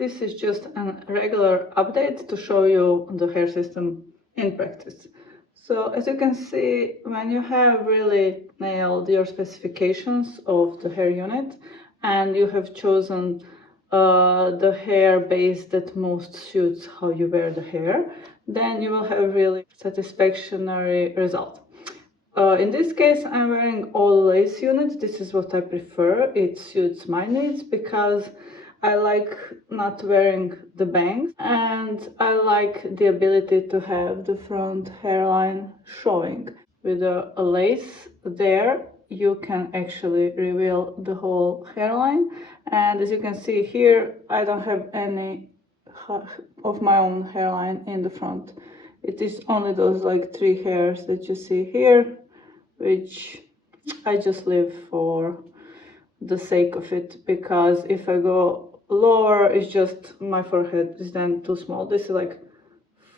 this is just a regular update to show you the hair system in practice. So as you can see, when you have really nailed your specifications of the hair unit and you have chosen the hair base that most suits how you wear the hair, then you will have really satisfactory result. In this case, I'm wearing all lace units. This is what I prefer. It suits my needs because I like not wearing the bangs and I like the ability to have the front hairline showing. With a lace there, you can actually reveal the whole hairline, and as you can see here, I don't have any of my own hairline in the front. It is only those like 3 hairs that you see here, which I just leave for the sake of it, because if I go lower, it's just my forehead is then too small. This is like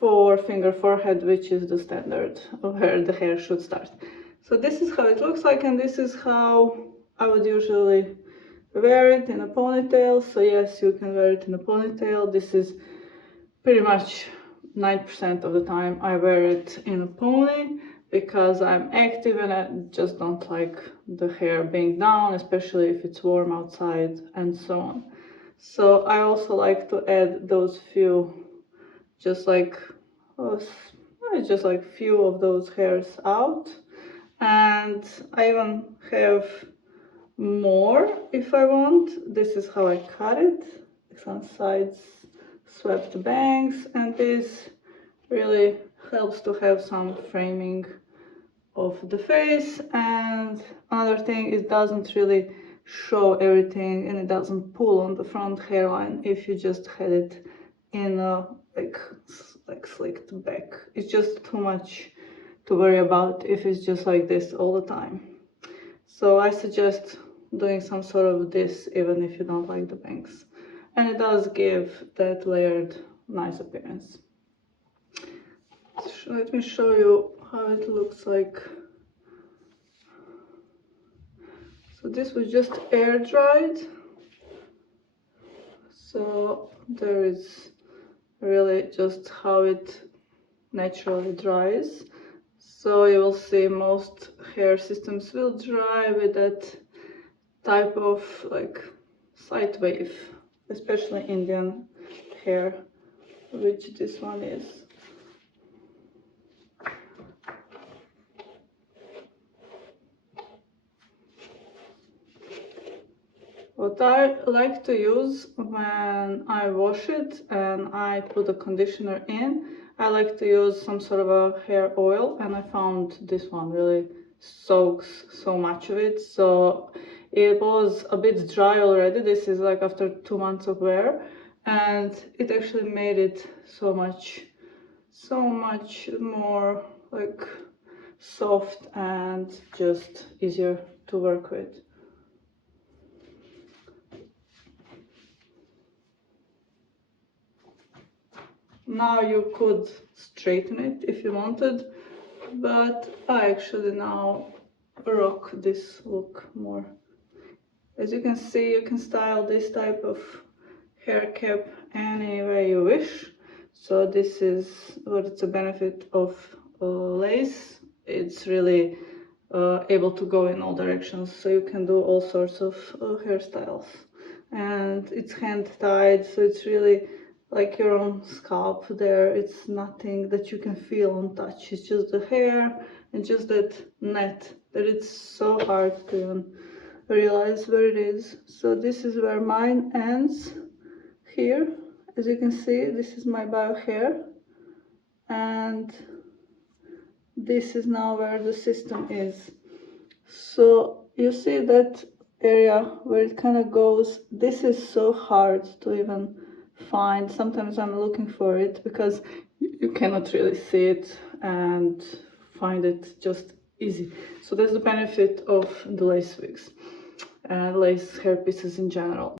4-finger forehead, which is the standard of where the hair should start. So this is how it looks like, and this is how I would usually wear it in a ponytail. So yes, you can wear it in a ponytail. This is pretty much 9% of the time I wear it in a pony, because I'm active and I just don't like the hair being down, especially if it's warm outside and so on. So I also like to add those few, just like few of those hairs out, and I even have more if I want. This is how I cut it. Some sides swept bangs, and this really helps to have some framing of the face. And another thing, it doesn't really show everything and it doesn't pull on the front hairline if you just had it in a like slicked back. It's just too much to worry about if it's just like this all the time. So I suggest doing some sort of this even if you don't like the bangs, and it does give that layered nice appearance. So let me show you how it looks like. So this was just air dried, so there is really just how it naturally dries. So you will see most hair systems will dry with that type of like slight wave, especially Indian hair, which this one is. What I like to use when I wash it and I put a conditioner in, I like to use some sort of a hair oil, and I found this one really soaks so much of it. So it was a bit dry already. This is like after 2 months of wear, and it actually made it so much more like soft and just easier to work with. Now you could straighten it if you wanted, but I actually now rock this look more. As you can see, you can style this type of hair cap any way you wish. So this is what it's a benefit of lace. It's really able to go in all directions, so you can do all sorts of hairstyles. And it's hand tied, so it's really like your own scalp there. It's nothing that you can feel and touch. It's just the hair and just that net that it's so hard to even realize where it is. So this is where mine ends here. As you can see, this is my bio hair, and this is now where the system is. So you see that area where it kind of goes. This is so hard to even find. Sometimes I'm looking for it because you cannot really see it and find it just easy. So that's the benefit of the lace wigs and lace hair pieces in general.